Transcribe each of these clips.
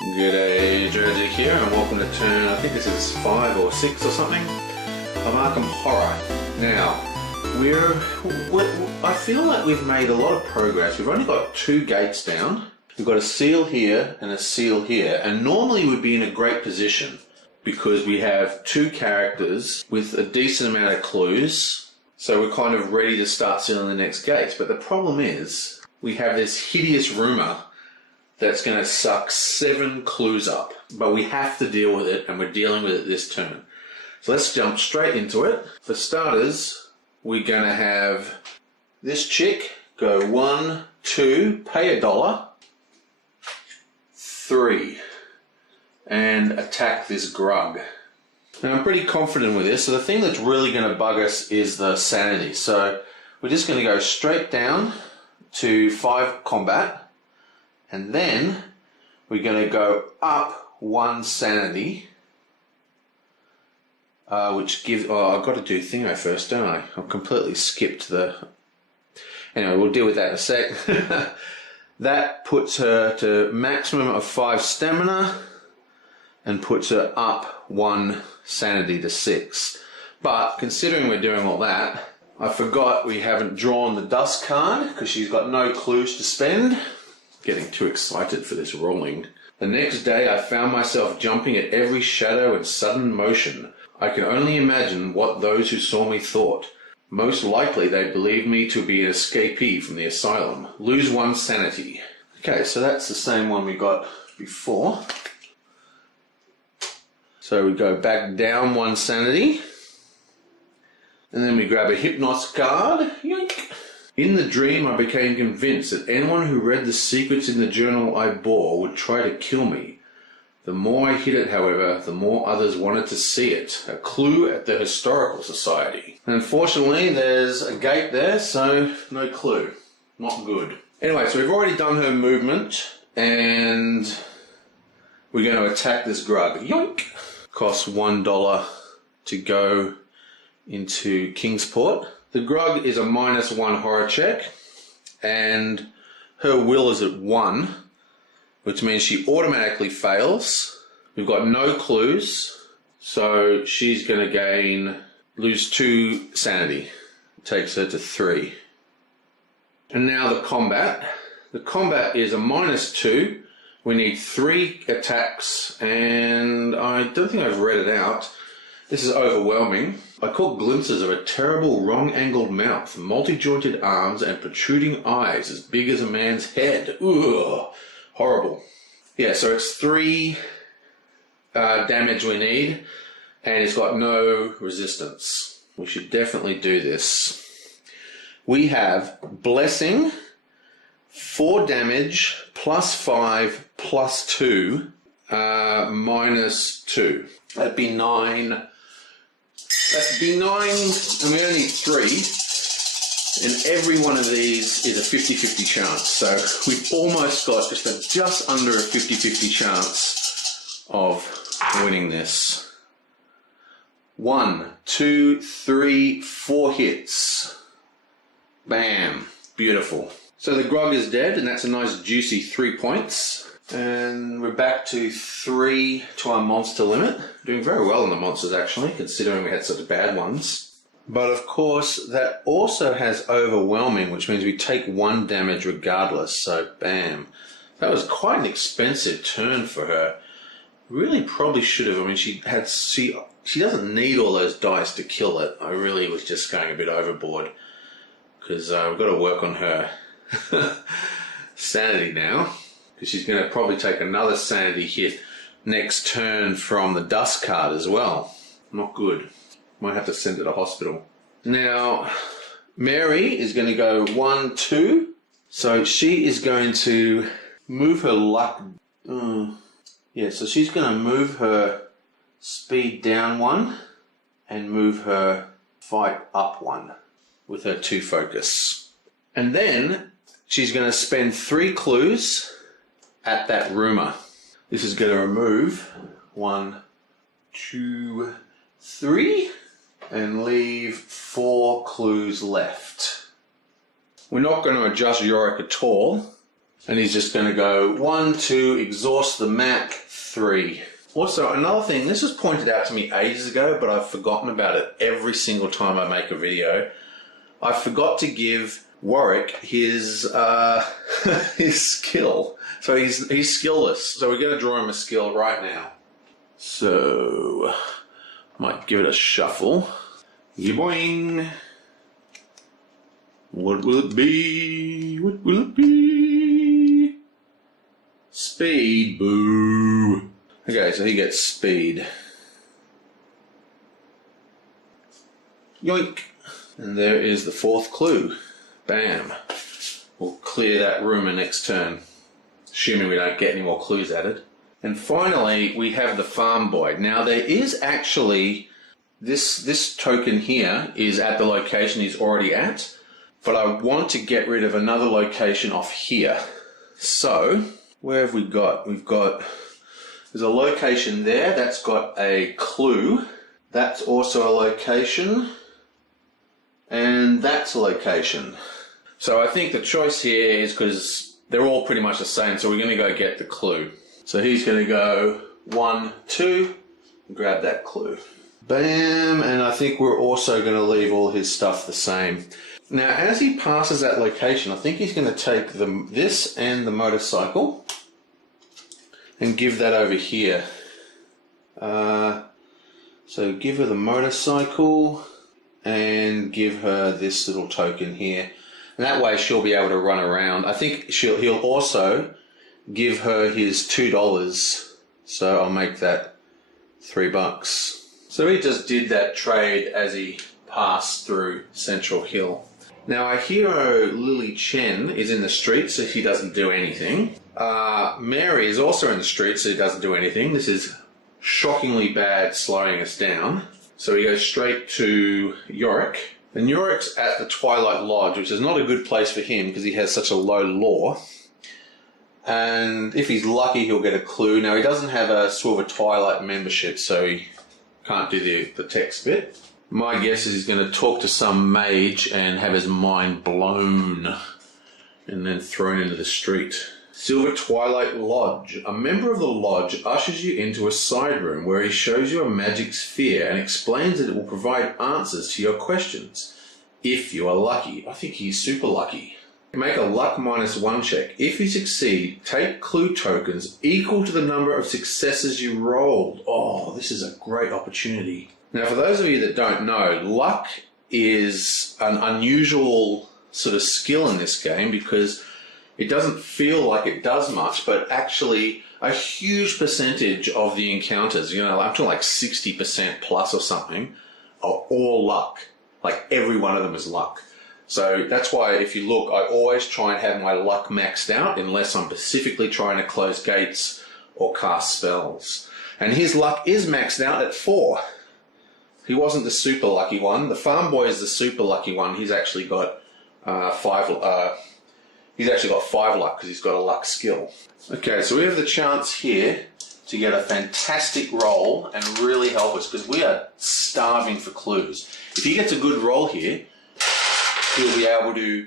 G'day, Jersey here, and welcome to turn, I think this is 5 or 6 or something, of Arkham Horror. Now, I feel like we've made a lot of progress. We've only got 2 gates down. We've got a seal here and a seal here, and normally we'd be in a great position because we have 2 characters with a decent amount of clues, so we're kind of ready to start sealing the next gates. But the problem is, we have this hideous rumour that's going to suck 7 clues up. But we have to deal with it, and we're dealing with it this turn. So let's jump straight into it. For starters, we're going to have this chick go 1, 2, pay $1, 3, and attack this grug. Now I'm pretty confident with this. So the thing that's really going to bug us is the sanity. So we're just going to go straight down to 5 combat. And then we're going to go up 1 sanity, which gives... Oh, I've got to do thingo first, don't I? I've completely skipped the... Anyway, we'll deal with that in a sec. That puts her to maximum of 5 stamina and puts her up 1 sanity to 6. But considering we're doing all that, I forgot we haven't drawn the dust card because she's got no clues to spend. Getting too excited for this rolling. The next day I found myself jumping at every shadow and sudden motion. I can only imagine what those who saw me thought. Most likely they believed me to be an escapee from the asylum. Lose 1 sanity. Okay, so that's the same one we got before. So we go back down 1 sanity. And then we grab a Hypnos card. Yoink! In the dream, I became convinced that anyone who read the secrets in the journal I bore would try to kill me. The more I hid it, however, the more others wanted to see it. A clue at the Historical Society. And unfortunately, there's a gate there, so no clue. Not good. Anyway, so we've already done her movement, and we're going to attack this grug. Yoink! Costs $1 to go into Kingsport. The grug is a -1 horror check, and her will is at 1, which means she automatically fails. We've got no clues, so she's going to lose 2 sanity. Takes her to 3. And now the combat. The combat is a -2. We need 3 attacks, and I don't think I've read it out. This is overwhelming. I caught glimpses of a terrible wrong-angled mouth, multi-jointed arms, and protruding eyes as big as a man's head. Ugh, horrible. Yeah, so it's 3 damage we need, and it's got no resistance. We should definitely do this. We have Blessing, 4 damage, +5, +2, -2. That'd be 9. That'd be 9, and we only need 3. And every one of these is a 50-50 chance. So we've almost got just under a 50-50 chance of winning this. 1, 2, 3, 4 hits. Bam. Beautiful. So the grog is dead, and that's a nice juicy 3 points. And we're back to 3 to our monster limit. Doing very well on the monsters, actually, considering we had such bad ones. But of course, that also has overwhelming, which means we take 1 damage regardless. So, bam. That was quite an expensive turn for her. Really probably should have. I mean, she doesn't need all those dice to kill it. I really was just going a bit overboard. Because we've got to work on her sanity now. Because she's going to probably take another sanity hit next turn from the dust card as well. Not good. Might have to send her to hospital. Now, Mary is going to go 1, 2. So she is going to move her luck. Yeah, so she's going to move her speed down 1 and move her fight up 1 with her 2 focus. And then she's going to spend 3 clues at that rumour. This is going to remove 1, 2, 3 and leave 4 clues left. We're not going to adjust Yorick at all And he's just going to go 1, 2, exhaust the map, 3. Also, another thing, this was pointed out to me ages ago, but I've forgotten about it every single time I make a video. I forgot to give Warwick his his skill. So he's skillless. So we're going to draw him a skill right now. So, might give it a shuffle. Boing. What will it be? What will it be? Speed, boo. Okay, so he gets speed. Yoink. And there is the 4th clue. Bam. We'll clear that rumor next turn, assuming we don't get any more clues added. And finally, we have the farm boy. Now, there is actually, this token here is at the location he's already at, but I want to get rid of another location off here. So, where have we got? There's a location there that's got a clue. That's also a location. And that's a location. So I think the choice here is because they're all pretty much the same, so we're going to go get the clue. So he's going to go 1, 2, and grab that clue. Bam, and I think we're also going to leave all his stuff the same. Now, as he passes that location, I think he's going to take this and the motorcycle and give that over here. So give her the motorcycle and give her this little token here. And that way she'll be able to run around. I think he'll also give her his $2. So I'll make that $3. So he just did that trade as he passed through Central Hill. Now our hero Lily Chen is in the street, so she doesn't do anything. Mary is also in the street, so he doesn't do anything. This is shockingly bad, slowing us down. So we go straight to Yorick. And Yorick's at the Twilight Lodge, which is not a good place for him because he has such a low lore. And if he's lucky, he'll get a clue. Now, he doesn't have a Silver Twilight membership, so he can't do the text bit. My guess is he's going to talk to some mage and have his mind blown and then thrown into the street. Silver Twilight Lodge. A member of the lodge ushers you into a side room where he shows you a magic sphere and explains that it will provide answers to your questions. If you are lucky. I think he's super lucky. Make a luck -1 check. If you succeed, take clue tokens equal to the number of successes you rolled. Oh, this is a great opportunity. Now, for those of you that don't know, luck is an unusual sort of skill in this game because it doesn't feel like it does much, but actually a huge percentage of the encounters, up to like 60% plus or something, are all luck. Like every one of them is luck. So that's why if you look, I always try and have my luck maxed out unless I'm specifically trying to close gates or cast spells. And his luck is maxed out at 4. He wasn't the super lucky one. The farm boy is the super lucky one. He's actually got 5. He's actually got 5 luck because he's got a luck skill. Okay, so we have the chance here to get a fantastic roll and really help us because we are starving for clues. If he gets a good roll here, he'll be able to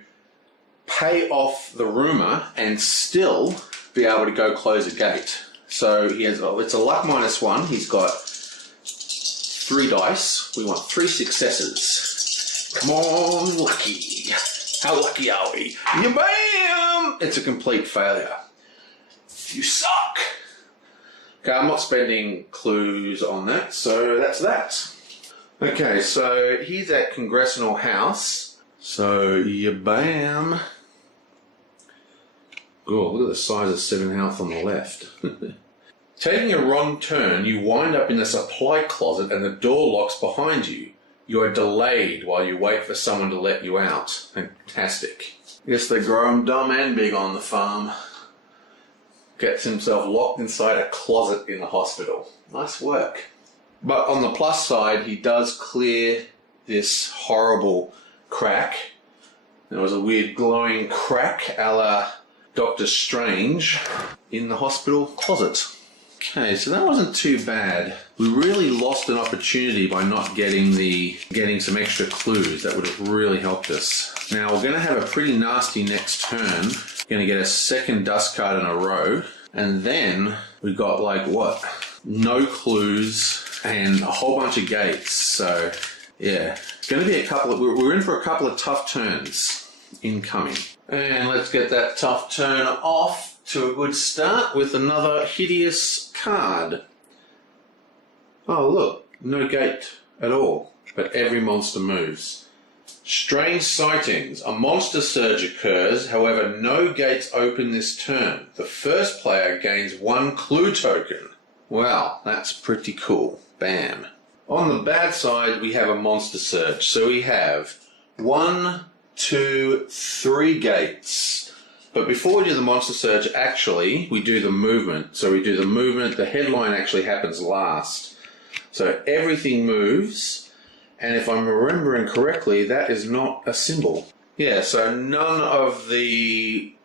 pay off the rumor and still be able to go close a gate. So he has, it's a luck -1. He's got 3 dice. We want 3 successes. Come on, lucky. How lucky are we? Bam! It's a complete failure. You suck. Okay, I'm not spending clues on that, so that's that. Okay, so he's at Congressional House. So, bam. Oh, look at the size of 7 House on the left. Taking a wrong turn, you wind up in a supply closet and the door locks behind you. You are delayed while you wait for someone to let you out. Fantastic. Yes, they grow 'em dumb and big on the farm. Gets himself locked inside a closet in the hospital. Nice work. But on the plus side, he does clear this horrible crack. There was a weird glowing crack a la Doctor Strange in the hospital closet. Okay, so that wasn't too bad. We really lost an opportunity by not getting some extra clues. That would have really helped us. Now we're going to have a pretty nasty next turn. Going to get a second dust card in a row, and then we got like what? No clues and a whole bunch of gates. So yeah, it's going to be we're in for a couple of tough turns incoming. And let's get that tough turn off to a good start with another hideous card. Oh look, no gate at all, but every monster moves. Strange sightings. A monster surge occurs, however no gates open this turn. The first player gains 1 clue token. Wow, that's pretty cool. Bam. On the bad side, we have a monster surge. So we have 1, 2, 3 gates. But before we do the monster surge, actually, we do the movement. So we do the movement. The headline actually happens last. So everything moves. And if I'm remembering correctly, that is not a symbol. Yeah, so none of the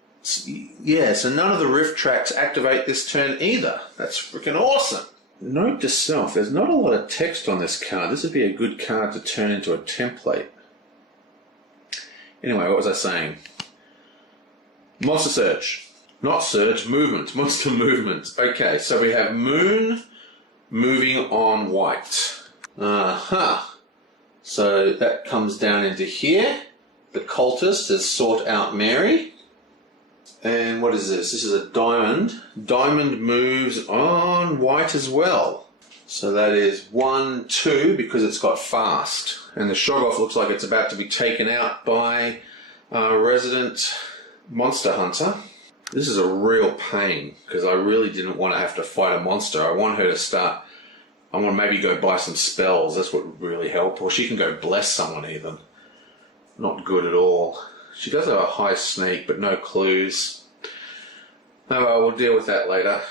rift tracks activate this turn either. That's freaking awesome. Note to self, there's not a lot of text on this card. This would be a good card to turn into a template. Anyway, what was I saying? Monster surge. Not surge, movement. Monster movement. Okay, so we have Moon moving on white. So that comes down into here. The cultist has sought out Mary. And what is this? This is a diamond. Diamond moves on white as well. So that is 1, 2 because it's got fast. And the Shoggoth looks like it's about to be taken out by a resident monster hunter. This is a real pain because I really didn't want to have to fight a monster. I want her to start... I want to maybe go buy some spells. That's what would really help. Or she can go bless someone even. Not good at all. She does have a high sneak, but no clues. Oh well, we'll deal with that later.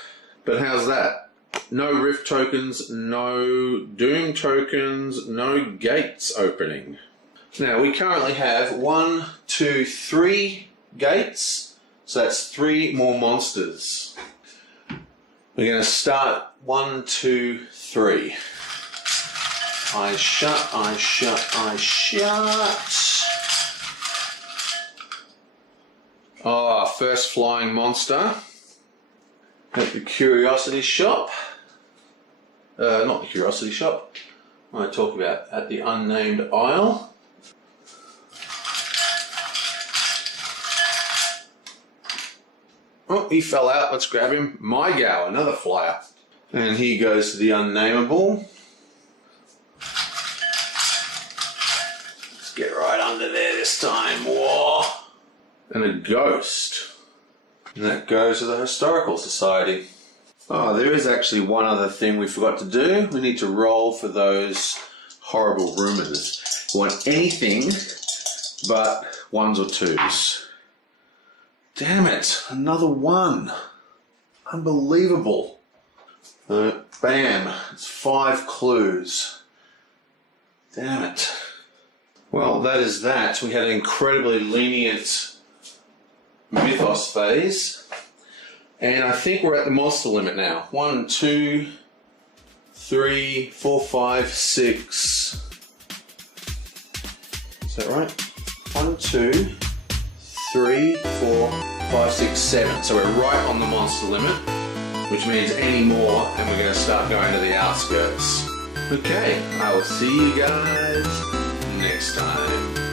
But how's that? No rift tokens, no doom tokens, no gates opening. Now, we currently have 1, 2, 3 gates. So that's 3 more monsters. We're going to start 1, 2, 3. I shut, I shut, I shut. Oh, first flying monster. At the Curiosity Shop. Not the Curiosity Shop. What am I talking about? At the Unnamed Isle. Oh, he fell out. Let's grab him. Mygow, another flyer. And he goes to the Unnameable. Let's get right under there this time. Whoa. And a ghost. And that goes to the Historical Society. Oh, there is actually one other thing we forgot to do. We need to roll for those horrible rumours. We want anything but 1s or 2s. Damn it, another 1. Unbelievable. Bam, it's 5 clues. Damn it. Well, that is that. We had an incredibly lenient Mythos phase. And I think we're at the monster limit now. 1, 2, 3, 4, 5, 6. Is that right? 1, 2, 3, 4, 5, 6, 7. So we're right on the monster limit, which means any more, and we're going to start going to the outskirts. Okay, I will see you guys next time.